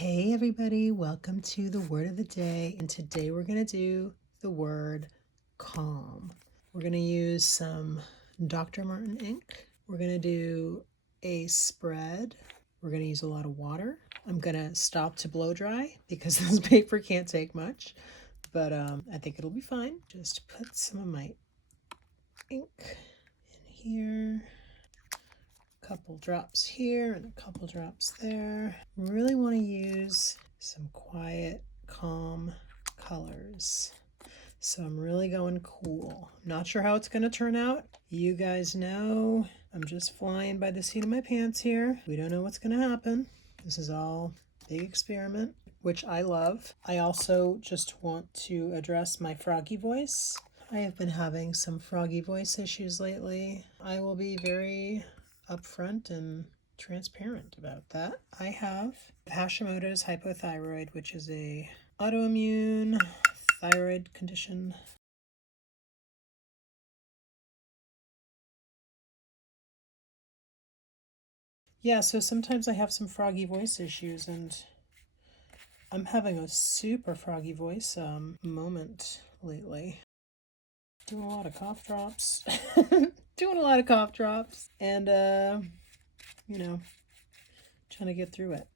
Hey everybody, welcome to the word of the day, and today we're going to do the word calm. We're going to use some Dr. Martin ink. We're going to do a spread. We're going to use a lot of water. I'm going to stop to blow dry because this paper can't take much, but I think it'll be fine. Just put some of my ink in here. Couple drops here and a couple drops there. Really want to use some quiet, calm colors. So I'm really going cool. Not sure how it's going to turn out. You guys know I'm just flying by the seat of my pants here. We don't know what's going to happen. This is all big experiment, which I love. I also just want to address my froggy voice. I have been having some froggy voice issues lately. I will be very upfront and transparent about that. I have Hashimoto's hypothyroid, which is a autoimmune thyroid condition. Yeah, so sometimes I have some froggy voice issues, and I'm having a super froggy voice moment lately. Doing a lot of cough drops. And you know, trying to get through it.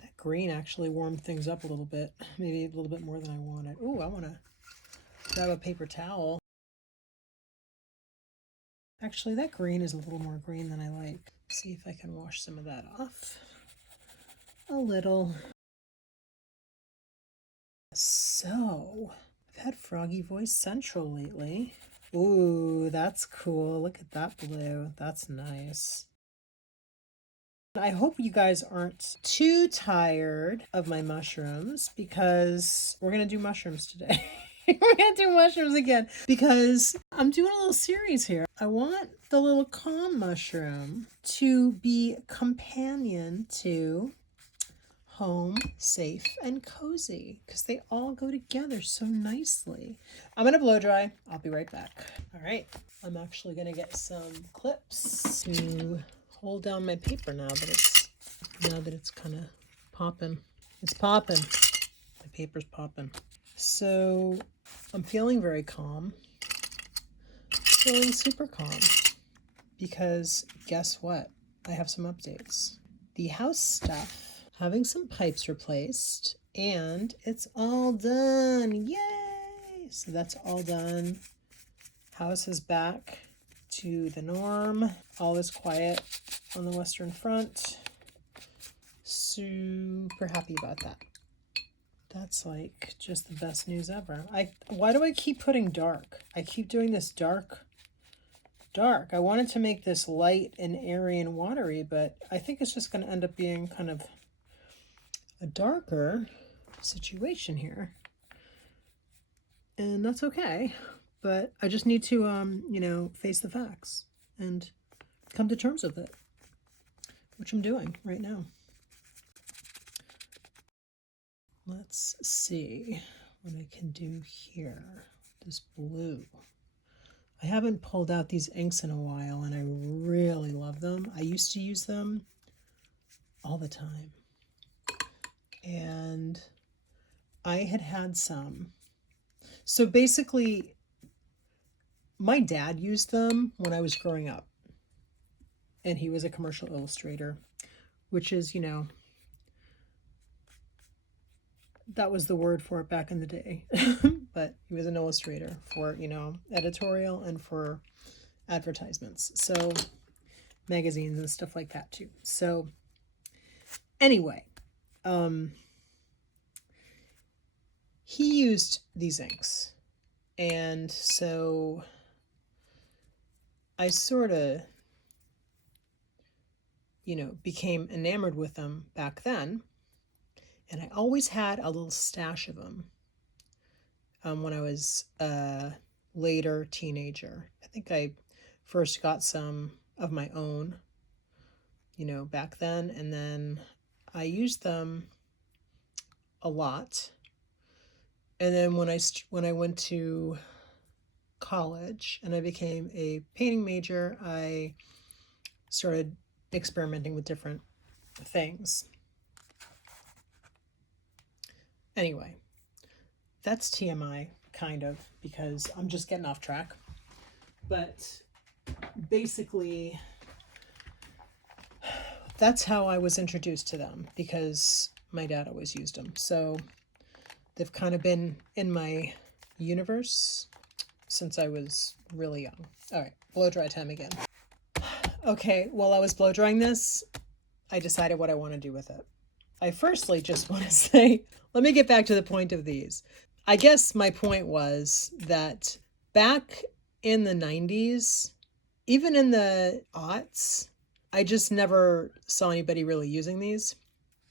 That green actually warmed things up a little bit, maybe a little bit more than I wanted. Ooh, I want to grab a paper towel. Actually, that green is a little more green than I like. See if I can wash some of that off. A little. So, I've had Froggy Voice Central lately. Ooh, that's cool. Look at that blue. That's nice. I hope you guys aren't too tired of my mushrooms because we're going to do mushrooms today. We're going to do mushrooms again because I'm doing a little series here. I want the little calm mushroom to be companion to home, safe, and cozy because they all go together so nicely. I'm going to blow dry. I'll be right back. All right. I'm actually going to get some clips to hold down my paper now that it's kind of popping. It's popping. My paper's popping. So I'm feeling very calm. Feeling super calm because guess what? I have some updates. The house stuff, having some pipes replaced, and it's all done. Yay! So that's all done. House is back to the norm. All is quiet on the Western Front. Super happy about that. That's like just the best news ever. Why do I keep putting dark? I keep doing this dark. I wanted to make this light and airy and watery, but I think it's just going to end up being kind of a darker situation here. And that's okay. But I just need to, face the facts and come to terms with it, which I'm doing right now. Let's see what I can do here. This blue. I haven't pulled out these inks in a while, and I really love them. I used to use them all the time. And I had some. So basically, my dad used them when I was growing up. And he was a commercial illustrator, which is, that was the word for it back in the day. But he was an illustrator for, editorial and for advertisements. So magazines and stuff like that too. So anyway, he used these inks. And so I sort of, became enamored with them back then. And I always had a little stash of them when I was a later teenager. I think I first got some of my own, back then. And then I used them a lot. And then when I went to college and I became a painting major, I started experimenting with different things. Anyway, that's TMI, kind of, because I'm just getting off track. But basically, that's how I was introduced to them, because my dad always used them. So they've kind of been in my universe since I was really young. All right, blow dry time again. Okay, while I was blow drying this, I decided what I want to do with it. I firstly just want to say, let me get back to the point of these. I guess my point was that back in the 90s, even in the aughts, I just never saw anybody really using these.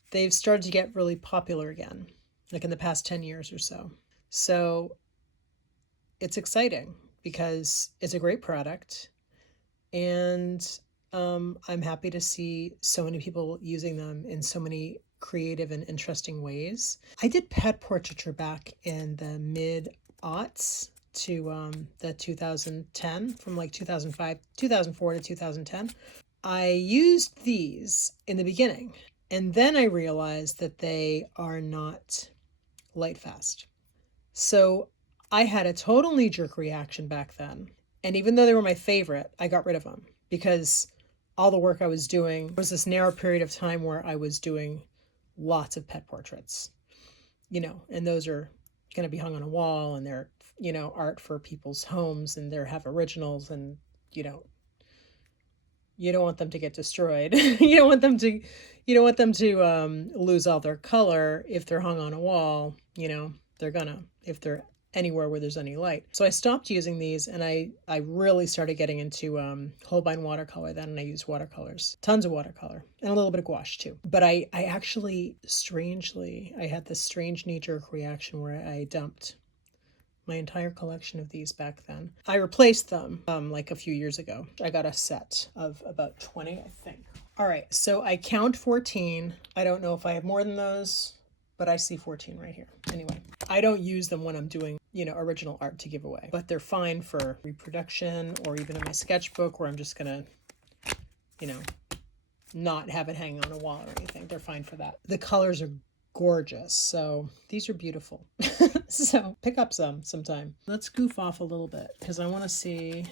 They've started to get really popular again, like in the past 10 years or so. So it's exciting because it's a great product, and I'm happy to see so many people using them in so many creative and interesting ways. I did pet portraiture back in the mid-aughts to the 2010, from like 2004 to 2010. I used these in the beginning, and then I realized that they are not light fast. So I had a total knee-jerk reaction back then. And even though they were my favorite, I got rid of them because all the work I was doing was this narrow period of time where I was doing lots of pet portraits, and those are going to be hung on a wall, and they're, art for people's homes, and they have originals, and, you don't want them to get destroyed. You don't want them to lose all their color if they're hung on a wall. They're gonna, if they're anywhere where there's any light. So I stopped using these, and I really started getting into Holbein watercolor then, and I used watercolors, tons of watercolor, and a little bit of gouache too. But I actually, strangely, I had this strange knee-jerk reaction where I dumped my entire collection of these back then. I replaced them like a few years ago. I got a set of about 20, I think. All right, so I count 14. I don't know if I have more than those, but I see 14 right here. Anyway, I don't use them when I'm doing, original art to give away, but they're fine for reproduction, or even in my sketchbook where I'm just gonna, not have it hang on a wall or anything. They're fine for that. The colors are gorgeous. So these are beautiful. So pick up some sometime. Let's goof off a little bit because I want to see,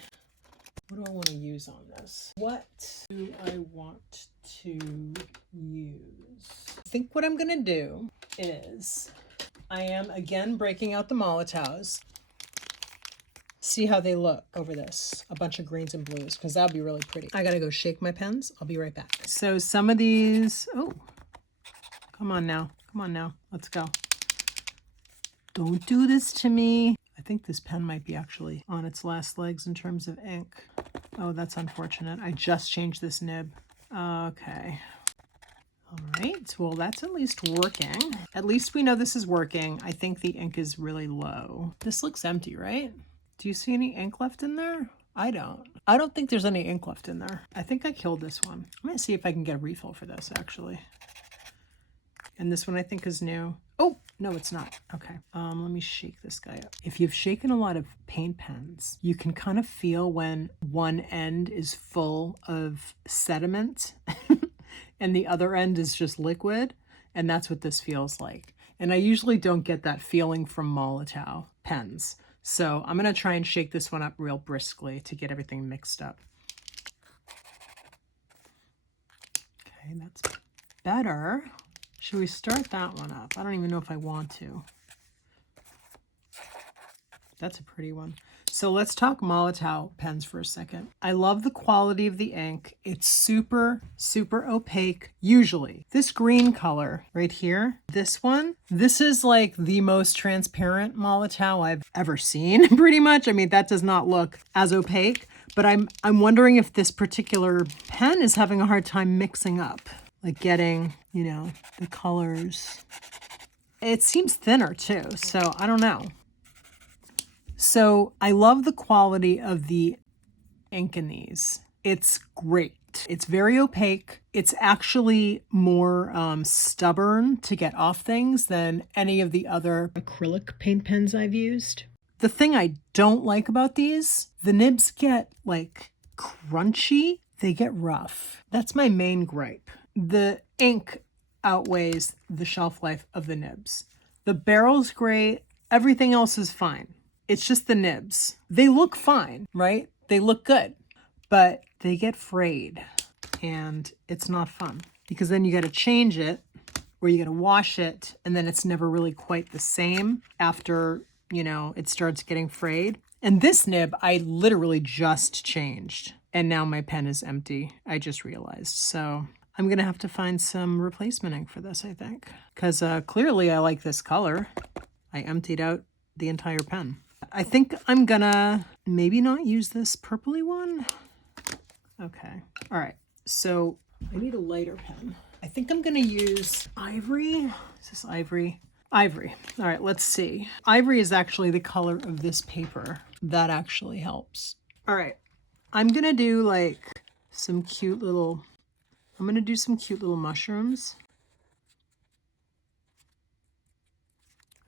what do I want to use on this? What do I want to use? I think what I'm going to do is I am again breaking out the Molotows. See how they look over this. A bunch of greens and blues, because that'll be really pretty. I got to go shake my pens. I'll be right back. So some of these, oh, come on now. Come on now. Let's go. Don't do this to me. I think this pen might be actually on its last legs in terms of ink. Oh, that's unfortunate. I just changed this nib. Okay. All right. Well, that's at least working. At least we know this is working. I think the ink is really low. This looks empty, right? Do you see any ink left in there? I don't think there's any ink left in there. I think I killed this one. I'm going to see if I can get a refill for this, actually. And this one I think is new. Oh, no, it's not. Okay. Let me shake this guy up. If you've shaken a lot of paint pens, you can kind of feel when one end is full of sediment and the other end is just liquid. And that's what this feels like. And I usually don't get that feeling from Molotow pens. So I'm going to try and shake this one up real briskly to get everything mixed up. Okay, that's better. Should we start that one up? I don't even know if I want to. That's a pretty one. So let's talk Molotow pens for a second. I love the quality of the ink. It's super, super opaque, usually. This green color right here, this one, this is like the most transparent Molotow I've ever seen, pretty much. I mean, that does not look as opaque, but I'm wondering if this particular pen is having a hard time mixing up, like getting, the colors. It seems thinner too, so I don't know. So I love the quality of the ink in these. It's great. It's very opaque. It's actually more stubborn to get off things than any of the other acrylic paint pens I've used. The thing I don't like about these, the nibs get like crunchy. They get rough. That's my main gripe. The ink outweighs the shelf life of the nibs. The barrel's great. Everything else is fine. It's just the nibs. They look fine, right? They look good, but they get frayed and it's not fun because then you got to change it or you got to wash it and then it's never really quite the same after, you know, it starts getting frayed. And this nib, I literally just changed and now my pen is empty. I just realized. So I'm going to have to find some replacement ink for this, I think, because clearly I like this color. I emptied out the entire pen. I think I'm gonna maybe not use this purpley one. Okay. All right. So I need a lighter pen. I think I'm gonna use ivory. Is this ivory? Ivory. All right, let's see. Ivory is actually the color of this paper. That actually helps. All right. I'm gonna do like some cute little, mushrooms.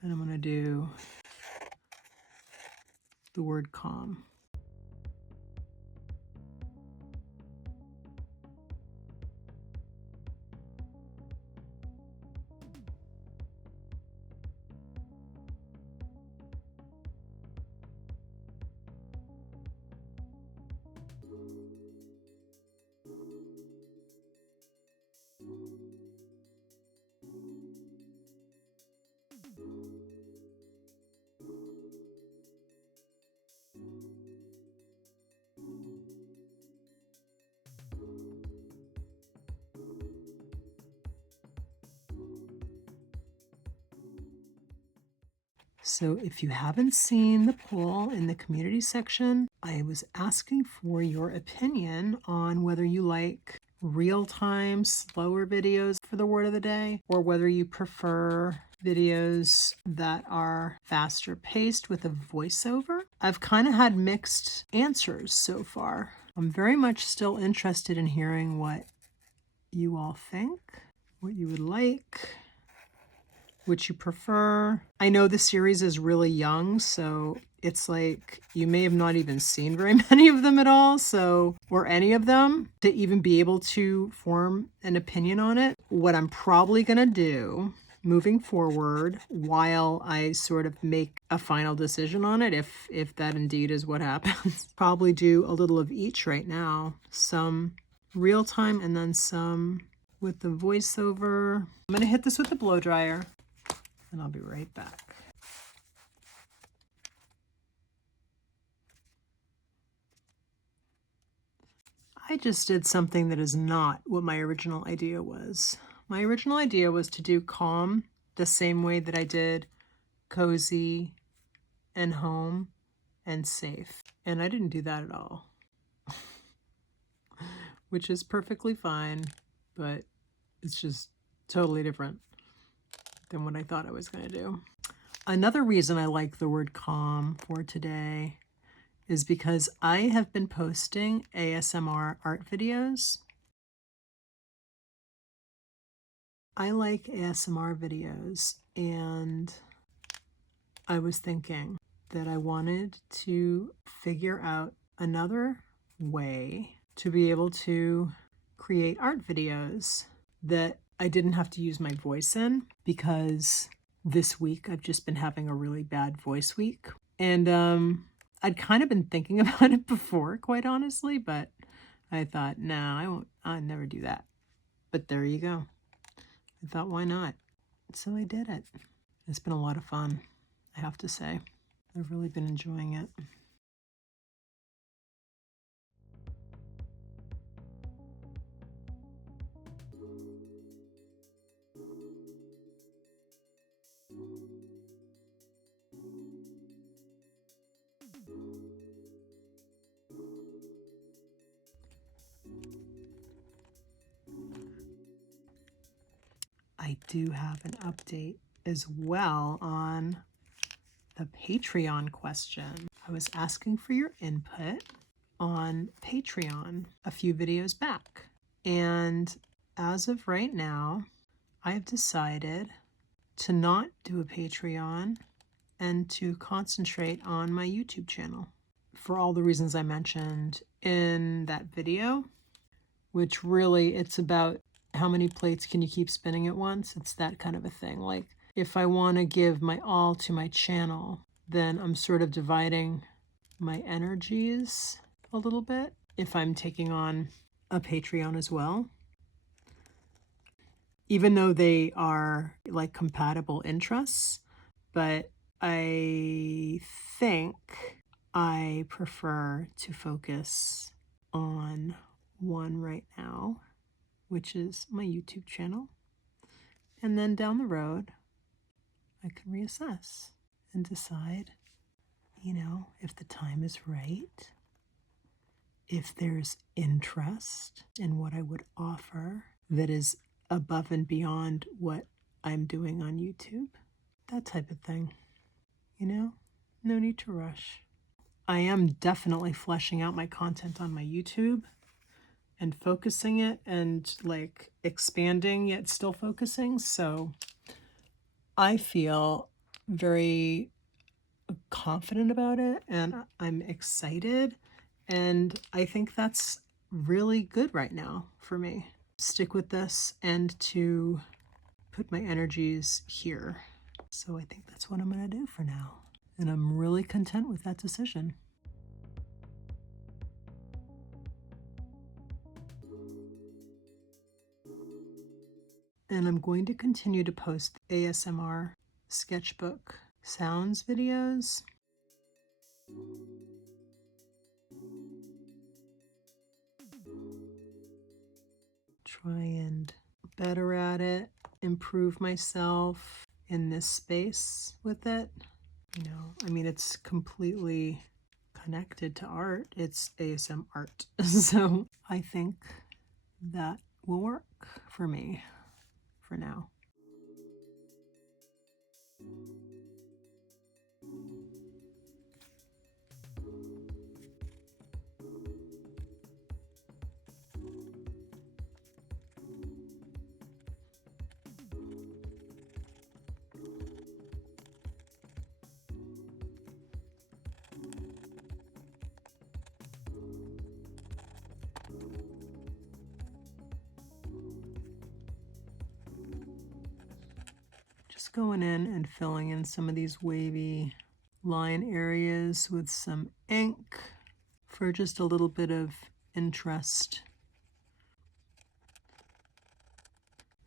And I'm gonna do the word calm. So if you haven't seen the poll in the community section, I was asking for your opinion on whether you like real-time, slower videos for the word of the day, or whether you prefer videos that are faster paced with a voiceover. I've kind of had mixed answers so far. I'm very much still interested in hearing what you all think, what you would like, which you prefer. I know the series is really young, so it's like you may have not even seen very many of them at all, so, or any of them, to even be able to form an opinion on it. What I'm probably gonna do moving forward, while I sort of make a final decision on it, if that indeed is what happens, probably do a little of each right now. Some real time and then some with the voiceover. I'm gonna hit this with the blow dryer and I'll be right back. I just did something that is not what my original idea was. My original idea was to do calm the same way that I did cozy and home and safe. And I didn't do that at all, which is perfectly fine, but it's just totally different than what I thought I was going to do. Another reason I like the word calm for today is because I have been posting ASMR art videos. I like ASMR videos, and I was thinking that I wanted to figure out another way to be able to create art videos that I didn't have to use my voice in, because this week I've just been having a really bad voice week. And I'd kind of been thinking about it before, quite honestly, but I thought, no, I won't, I'd never do that. But there you go. I thought, why not? So I did it. It's been a lot of fun, I have to say. I've really been enjoying it. I do have an update as well on the Patreon question. I was asking for your input on Patreon a few videos back. And as of right now, I have decided to not do a Patreon and to concentrate on my YouTube channel for all the reasons I mentioned in that video, which really, it's about how many plates can you keep spinning at once? It's that kind of a thing. Like, if I want to give my all to my channel, then I'm sort of dividing my energies a little bit if I'm taking on a Patreon as well. Even though they are like compatible interests, but I think I prefer to focus on one right now, which is my YouTube channel. And then down the road, I can reassess and decide, you know, if the time is right, if there's interest in what I would offer that is above and beyond what I'm doing on YouTube, that type of thing, you know, no need to rush. I am definitely fleshing out my content on my YouTube and focusing it and like expanding yet still focusing. So I feel very confident about it and I'm excited. And I think that's really good right now for me. Stick with this and to put my energies here. So I think that's what I'm going to do for now. And I'm really content with that decision. And I'm going to continue to post ASMR sketchbook sounds videos. Try and better at it, improve myself in this space with it. You know, I mean, it's completely connected to art. It's ASM art. So I think that will work for me for now. Just going in and filling in some of these wavy line areas with some ink for just a little bit of interest.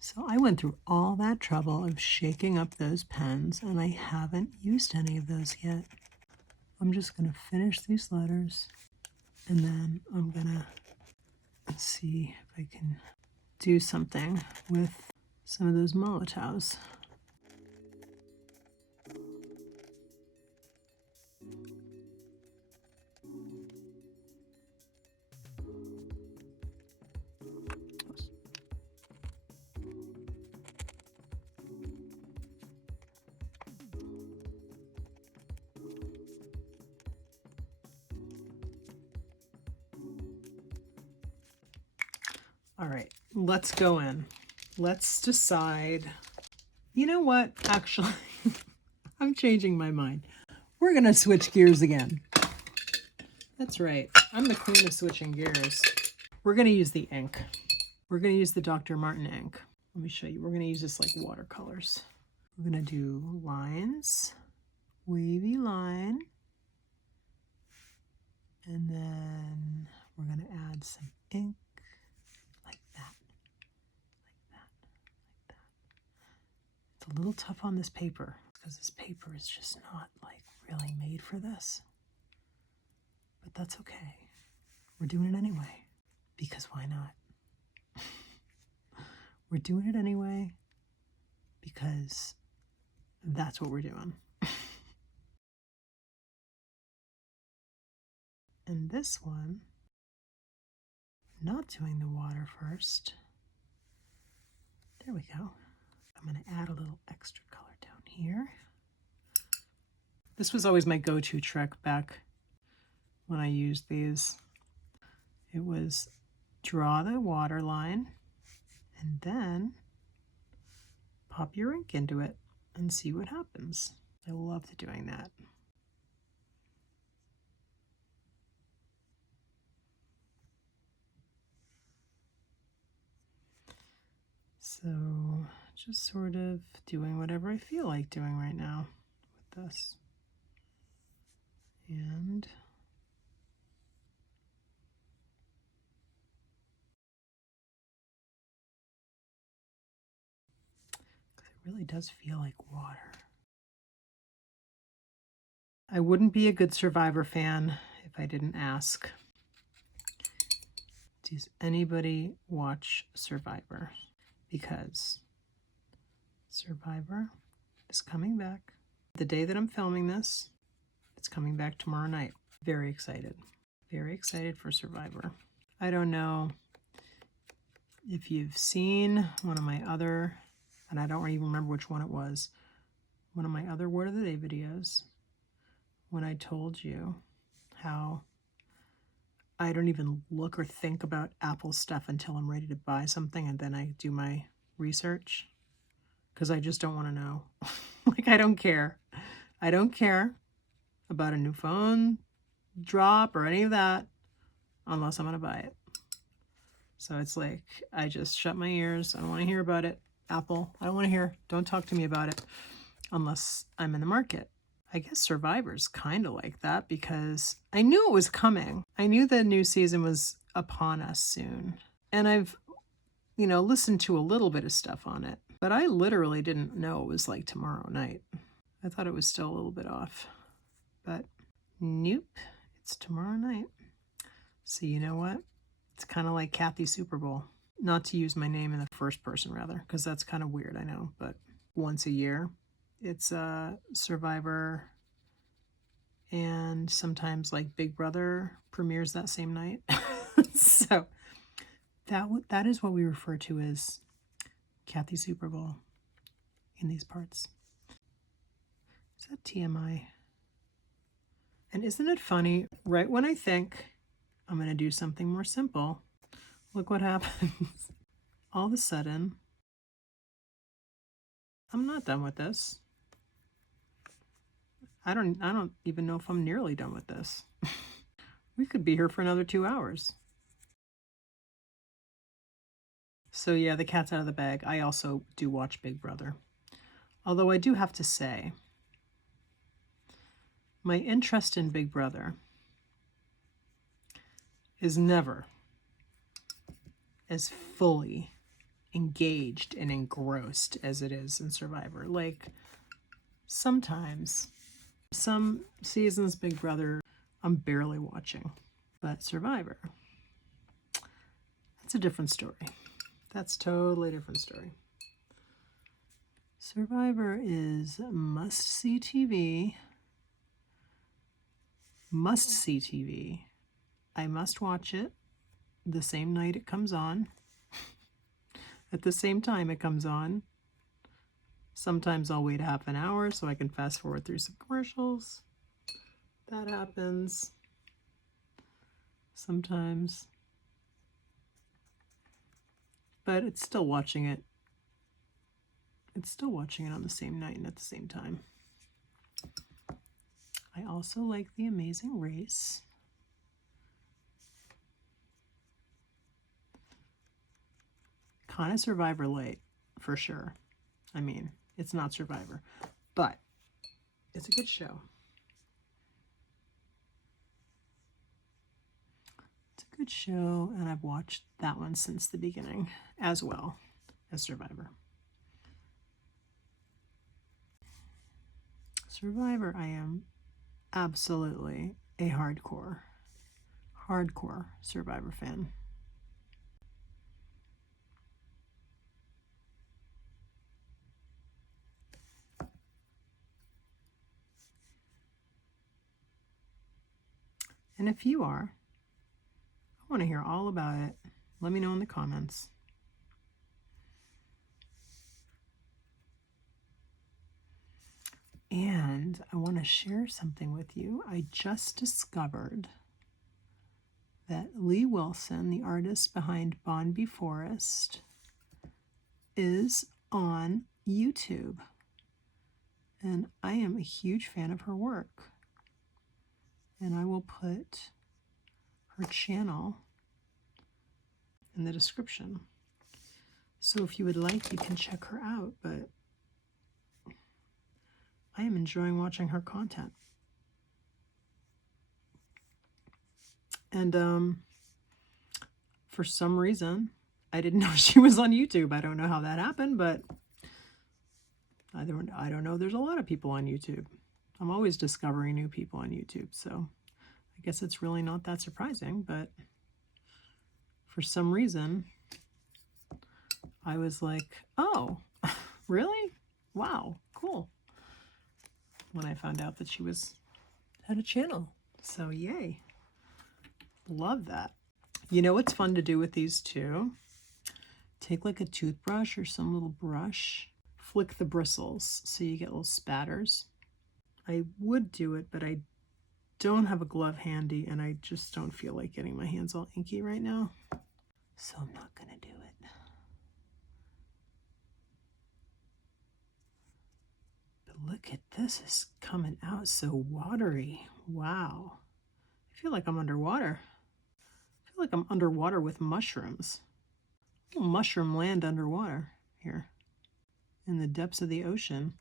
So I went through all that trouble of shaking up those pens and I haven't used any of those yet. I'm just going to finish these letters and then I'm going to see if I can do something with some of those Molotows. All right, let's go in. Let's decide. You know what? Actually, I'm changing my mind. We're going to switch gears again. That's right. I'm the queen of switching gears. We're going to use the ink. We're going to use the Dr. Martin ink. Let me show you. We're going to use this like watercolors. We're going to do lines, wavy line, and then we're going to add some ink. A little tough on this paper because this paper is just not like really made for this, but that's okay. We're doing it anyway because why not? We're doing it anyway because that's what we're doing. And this one, not doing the water first. There we go. I'm going to add a little extra color down here. This was always my go-to trick back when I used these. It was draw the water line and then pop your ink into it and see what happens. I loved doing that. So Just sort of doing whatever I feel like doing right now with this. And it really does feel like water. I wouldn't be a good Survivor fan if I didn't ask. Does anybody watch Survivor? Because Survivor is coming back. The day that I'm filming this, it's coming back tomorrow night. Very excited. Very excited for Survivor. I don't know if you've seen one of my other, and I don't even remember which one it was, one of my other Word of the Day videos, when I told you how I don't even look or think about Apple stuff until I'm ready to buy something, and then I do my research because I just don't want to know. Like, I don't care. I don't care about a new phone drop or any of that unless I'm going to buy it. So it's like, I just shut my ears. I don't want to hear about it. Apple, I don't want to hear. Don't talk to me about it unless I'm in the market. I guess Survivor's kind of like that because I knew it was coming. I knew the new season was upon us soon. And I've, listened to a little bit of stuff on it, but I literally didn't know it was like tomorrow night. I thought it was still a little bit off, but nope, it's tomorrow night. So you know what? It's kind of like Kathy Super Bowl. Not to use my name in the first person, rather, because that's kind of weird, I know, but once a year. It's Survivor, and sometimes like Big Brother premieres that same night. So that is what we refer to as Kathy Super Bowl in these parts. Is that TMI? And isn't it funny, right when I think I'm going to do something more simple, look what happens. All of a sudden, I'm not done with this. I don't even know if I'm nearly done with this. We could be here for another 2 hours. So yeah, the cat's out of the bag. I also do watch Big Brother. Although I do have to say, my interest in Big Brother is never as fully engaged and engrossed as it is in Survivor. Like, sometimes, some seasons Big Brother, I'm barely watching. But Survivor, that's a different story. That's totally different story. Survivor is must-see TV. Must-see TV. I must watch it the same night it comes on. At the same time it comes on. Sometimes I'll wait half an hour so I can fast forward through some commercials. That happens. Sometimes. But it's still watching it. It's still watching it on the same night and at the same time. I also like The Amazing Race. Kind of Survivor light, for sure. I mean, it's not Survivor, but it's a good show. It's a good show, and I've watched that one since the beginning, as well as Survivor. Survivor, I am absolutely a hardcore Survivor fan. And if you are, I want to hear all about it. Let me know in the comments. And I want to share something with you. I just discovered that Lee Wilson, the artist behind Bonbi Forest, is on YouTube. And I am a huge fan of her work. And I will put her channel in the description. So if you would like, you can check her out, but I am enjoying watching her content. And for some reason, I didn't know she was on YouTube. I don't know how that happened, but I don't know. There's a lot of people on YouTube. I'm always discovering new people on YouTube, so I guess it's really not that surprising, but for some reason, I was like, oh, really? Wow, cool. When I found out that she had a channel. So yay. Love that. You know what's fun to do with these too? Take like a toothbrush or some little brush, flick the bristles so you get little spatters. I would do it, but I don't have a glove handy and I just don't feel like getting my hands all inky right now. So I'm not gonna do it. Look at this, it's coming out so watery. Wow. I feel like I'm underwater. I feel like I'm underwater with mushrooms. Mushroom land underwater here in the depths of the ocean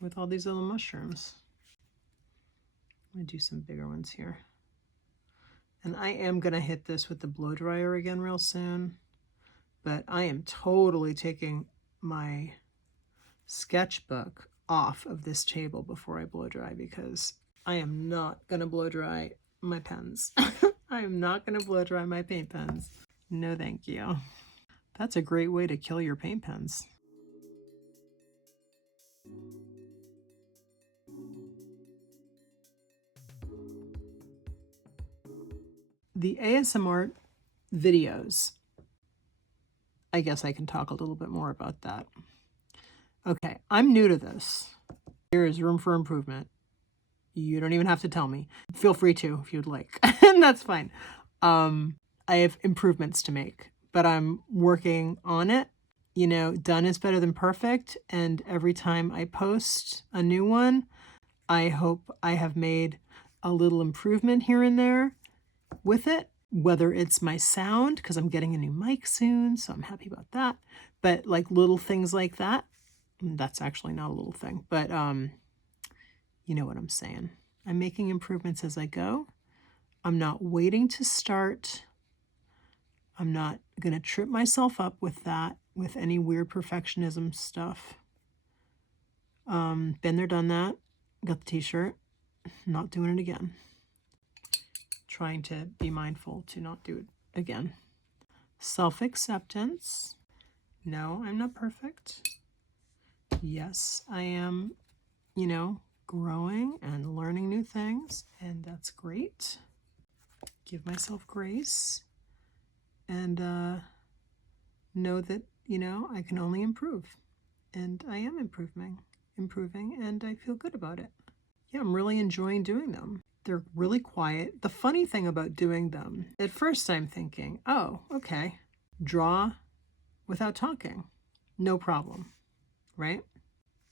with all these little mushrooms. I'm gonna do some bigger ones here. And I am gonna hit this with the blow dryer again real soon, but I am totally taking my sketchbook off of this table before I blow dry because I am not gonna blow dry my pens. I am not gonna blow dry my paint pens. No, thank you. That's a great way to kill your paint pens. The ASMR videos, I guess I can talk a little bit more about that. Okay, I'm new to this. There is room for improvement. You don't even have to tell me. Feel free to if you'd like. And that's fine. I have improvements to make, but I'm working on it. You know, done is better than perfect. And every time I post a new one, I hope I have made a little improvement here and there with it, whether it's my sound, because I'm getting a new mic soon, so I'm happy about that. But like little things like that, that's actually not a little thing, but you know what I'm saying. I'm making improvements as I go. I'm not waiting to start. I'm not going to trip myself up with that, with any weird perfectionism stuff. Been there, done that. Got the t-shirt. Not doing it again. Trying to be mindful to not do it again. Self-acceptance. No, I'm not perfect. Yes, I am, you know, growing and learning new things, and that's great. Give myself grace and know that, you know, I can only improve, and I am improving, and I feel good about it. Yeah, I'm really enjoying doing them. They're really quiet. The funny thing about doing them, at first I'm thinking, oh, okay, draw without talking, no problem, right?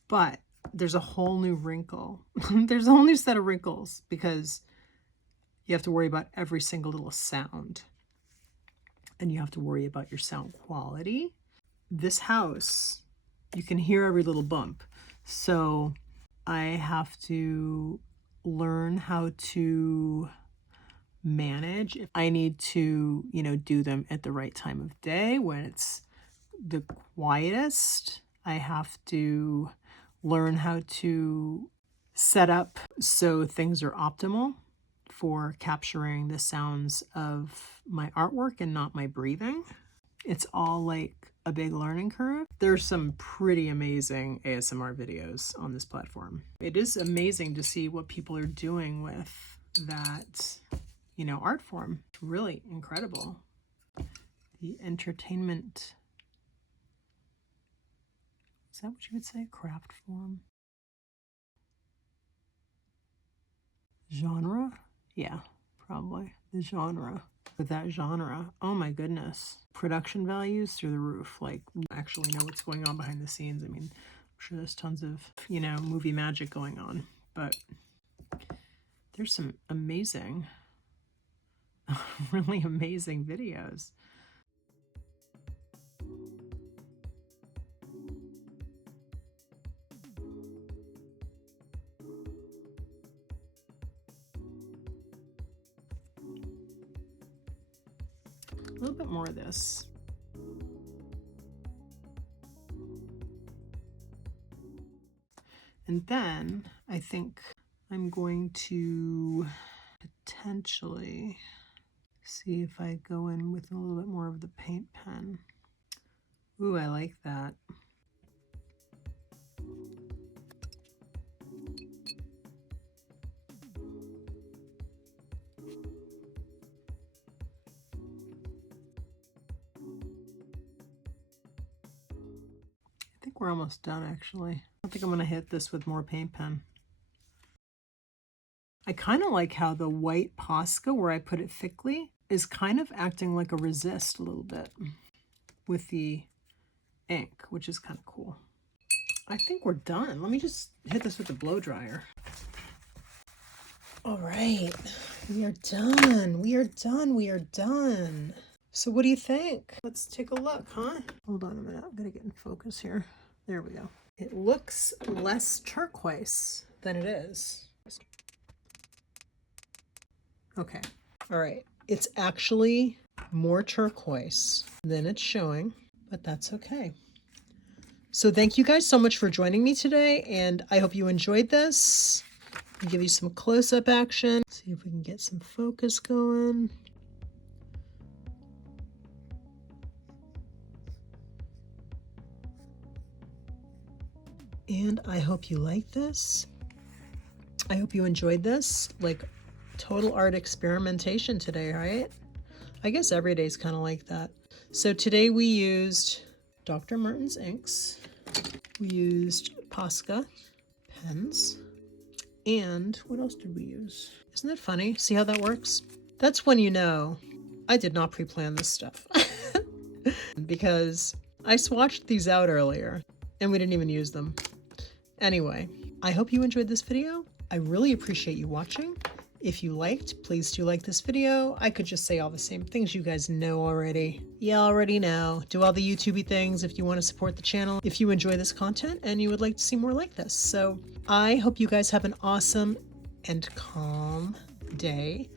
But there's a whole new wrinkle. There's a whole new set of wrinkles because you have to worry about every single little sound. And you have to worry about your sound quality. This house, you can hear every little bump. So I have to learn how to manage. I need to, you know, do them at the right time of day when it's the quietest. I have to learn how to set up so things are optimal for capturing the sounds of my artwork and not my breathing. It's all like a big learning curve. There's some pretty amazing ASMR videos on this platform. It is amazing to see what people are doing with that, you know, art form. It's really incredible. The entertainment, is that what you would say? Craft form? Genre? Yeah, probably. The genre. With that genre, oh my goodness. Production values through the roof. Like, actually know what's going on behind the scenes. I mean, I'm sure there's tons of, you know, movie magic going on. But there's some amazing, really amazing videos. A little bit more of this. And then I think I'm going to potentially see if I go in with a little bit more of the paint pen. Ooh, I like that. I think we're almost done, actually. I think I'm going to hit this with more paint pen. I kind of like how the white Posca, where I put it thickly, is kind of acting like a resist a little bit with the ink, which is kind of cool. I think we're done. Let me just hit this with the blow dryer. All right, we are done. We are done. We are done. So what do you think? Let's take a look, huh? Hold on a minute. I'm going to get in focus here. There we go. It looks less turquoise than it is. Okay. All right. It's actually more turquoise than it's showing, but that's okay. So thank you guys so much for joining me today, and I hope you enjoyed this. I'll give you some close-up action. See if we can get some focus going. And I hope you like this. I hope you enjoyed this, like total art experimentation today, right? I guess every day is kind of like that. So today we used Dr. Martin's inks. We used Posca pens. And what else did we use? Isn't that funny? See how that works? That's when you know I did not pre-plan this stuff. Because I swatched these out earlier and we didn't even use them. Anyway, I hope you enjoyed this video. I really appreciate you watching. If you liked, please do like this video. I could just say all the same things you guys know already. You already know. Do all the YouTubey things if you want to support the channel, if you enjoy this content and you would like to see more like this. So I hope you guys have an awesome and calm day,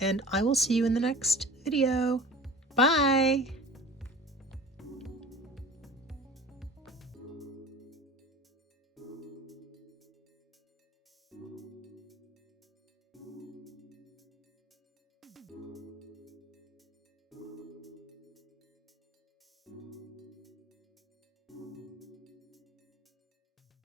and I will see you in the next video. Bye!